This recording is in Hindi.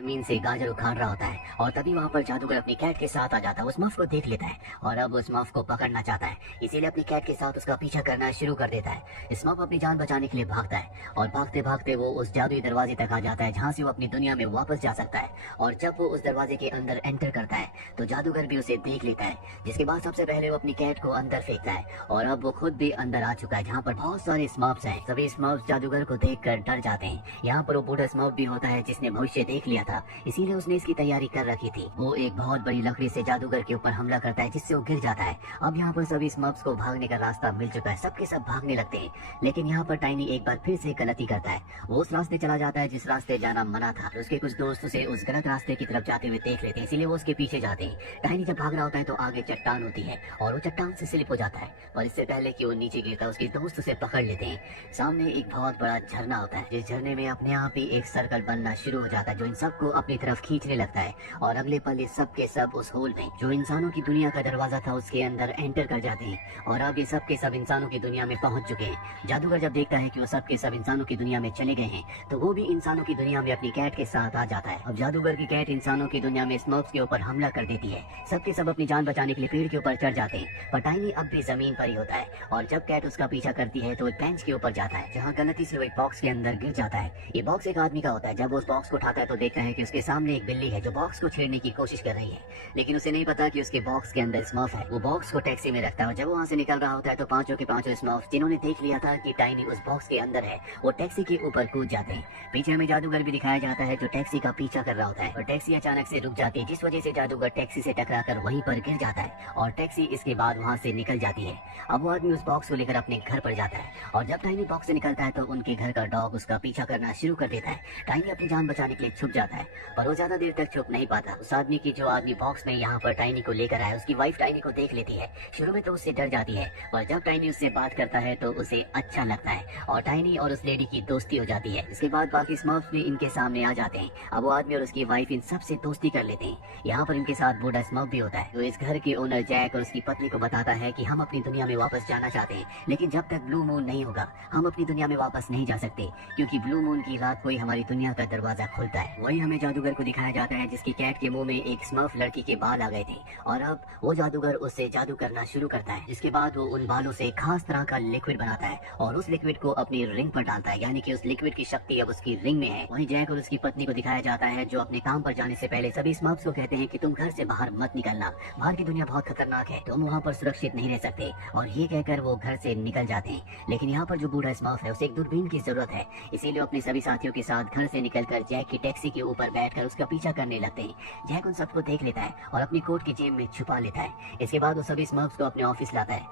जमीन से गाजर उखाड़ रहा होता है और तभी वहाँ पर जादूगर अपनी कैट के साथ आ जाता है। उस स्मर्फ को देख लेता है और अब उस स्मर्फ को पकड़ना चाहता है, इसीलिए अपनी कैट के साथ उसका पीछा करना शुरू कर देता है। स्मर्फ अपनी जान बचाने के लिए भागता है और भागते भागते वो उस जादुई दरवाजे तक आ जाता है जहाँ से वो अपनी दुनिया में वापस जा सकता है। और जब वो उस दरवाजे के अंदर एंटर करता है तो जादूगर भी उसे देख लेता है, जिसके बाद सबसे पहले वो अपनी कैट को अंदर फेंकता है और अब वो खुद भी अंदर आ चुका है जहाँ पर बहुत सारे स्मर्फ्स हैं। सभी स्मर्फ्स जादूगर को देखकर डर जाते हैं। यहाँ पर वो बूढ़ा स्मर्फ भी होता है जिसने भविष्य देख लिया था, इसीलिए उसने इसकी तैयारी कर रखी थी। वो एक बहुत बड़ी लकड़ी से जादूगर के ऊपर हमला करता है जिससे वो गिर जाता है। अब यहाँ पर सभी स्मर्फ्स को भागने का रास्ता मिल चुका है, सबके सब भागने लगते हैं। लेकिन यहाँ पर टाइनी एक बार फिर से गलती करता है। वो उस रास्ते चला जाता है जिस रास्ते जाना मना था। उसके कुछ दोस्त उसे उस गलत रास्ते की तरफ जाते हुए देख लेते हैं, इसीलिए वो उसके पीछे जाते हैं। टाइनी जब भाग रहा होता है तो आगे चट्टान होती है और वो चट्टान से स्लिप हो जाता है और इससे पहले कि वो नीचे गिरता है उसके दोस्त उसे पकड़ लेते हैं। सामने एक बहुत बड़ा झरना होता है, जिस झरने में अपने आप ही एक सर्कल बनना शुरू हो जाता है जो इन सबको अपनी तरफ खींचने लगता है। और अगले पल ये सब के सब उस होल में जो इंसानों की दुनिया का दरवाजा था उसके अंदर एंटर कर जाते हैं और अब ये सब के सब इंसानों की दुनिया में पहुंच चुके हैं। जादूगर जब देखता है कि वो सब के सब इंसानों की दुनिया में चले गए हैं तो वो भी इंसानों की दुनिया में अपनी कैट के साथ आ जाता है। अब जादूगर की कैट इंसानों की दुनिया में स्मर्फ्स के ऊपर हमला कर देती है। सबके सब अपनी जान बचाने के लिए पेड़ के ऊपर चढ़ जाते हैं, पर टाइनी अब भी जमीन पर ही होता है और जब कैट उसका पीछा करती है तो वो बेंच के ऊपर जाता है जहाँ गलती से वो एक बॉक्स के अंदर गिर जाता है। ये बॉक्स एक आदमी का होता है। जब वो उस बॉक्स को उठाता है तो देखता है कि उसके सामने एक बिल्ली है जो बॉक्स को छेड़ने की कोशिश कर रही है, लेकिन उसे नहीं पता कि उसके बॉक्स के अंदर स्मर्फ है। वो बॉक्स को टैक्सी में रखता है और जब वो वहाँ से निकल रहा होता है तो पांचों के पांचों स्मर्फ जिन्होंने देख लिया था कि टाइनी उस बॉक्स के अंदर है वो टैक्सी के ऊपर कूद जाते हैं। पीछे हमें जादूगर भी दिखाया जाता है जो टैक्सी का पीछा कर रहा होता है और टैक्सी अचानक से रुक जाती है जिस वजह से जादूगर टैक्सी से टकराकर वहीं पर गिर जाता है और टैक्सी इसके बाद वहाँ से निकल जाती है। अब वो आदमी उस बॉक्स को लेकर अपने घर पर जाता है और जब टाइनी बॉक्स से निकलता है तो उनके घर का डॉग उसका पीछा करना शुरू कर देता है। टाइनी अपनी जान बचाने के लिए छुप जाता है पर वो ज्यादा देर तक छुप नहीं पाता। उस आदमी की जो आदमी बॉक्स में यहाँ पर टाइनी को लेकर आया उसकी वाइफ टाइनी को देख लेती है। शुरू में तो उससे डर जाती है और जब टाइनी उससे बात करता है तो उसे अच्छा लगता है और टाइनी और उस लेडी की दोस्ती हो जाती है। इसके बाद बाकी स्मर्फ्स भी इनके सामने आ जाते हैं। अब वो आदमी और उसकी वाइफ इन सबसे दोस्ती कर लेते हैं। यहाँ पर इनके साथ बूढ़ा स्मर्फ भी होता है जो इस घर के ओनर जैक और उसकी पत्नी को बताता है कि हम अपनी दुनिया में वापस जाना चाहते हैं, लेकिन जब तक ब्लू मून नहीं होगा हम अपनी दुनिया में वापस नहीं जा सकते, क्योंकि ब्लू मून की रात को ही हमारी दुनिया का दरवाजा खुलता है। वही हमें जादूगर को दिखाया जाता है जिसकी कैट के मुंह में एक स्मर्फ लड़की के बाल आ गए थे और अब वो जादूगर उससे जादू करना शुरू करता है, जिसके बाद वो उन बालों से खास तरह का लिक्विड बनाता है और उस लिक्विड को अपनी रिंग पर डालता है, यानी कि उस लिक्विड की शक्ति अब उसकी रिंग में है। वहीं जैक और उसकी पत्नी को दिखाया जाता है जो अपने काम पर जाने से पहले सभी स्मर्फ्स को कहते हैं कि तुम घर से बाहर मत निकलना, बाहर की दुनिया बहुत खतरनाक है, तुम वहाँ पर सुरक्षित नहीं रह सकते, और ये कहकर वो घर से निकल जाते हैं। लेकिन यहाँ पर जो बूढ़ा स्मर्फ है उसे एक दूरबीन की जरूरत है, इसीलिए अपने सभी साथियों के साथ घर से निकलकर जैक की टैक्सी के ऊपर बैठकर उसका पीछा करने लगते हैं। जैक उन सबको देख लेता है और अपनी कोट की जेब में छुपा लेता है। इसके बाद वो सभी स्मर्फ्स को अपने ऑफिस लाता है।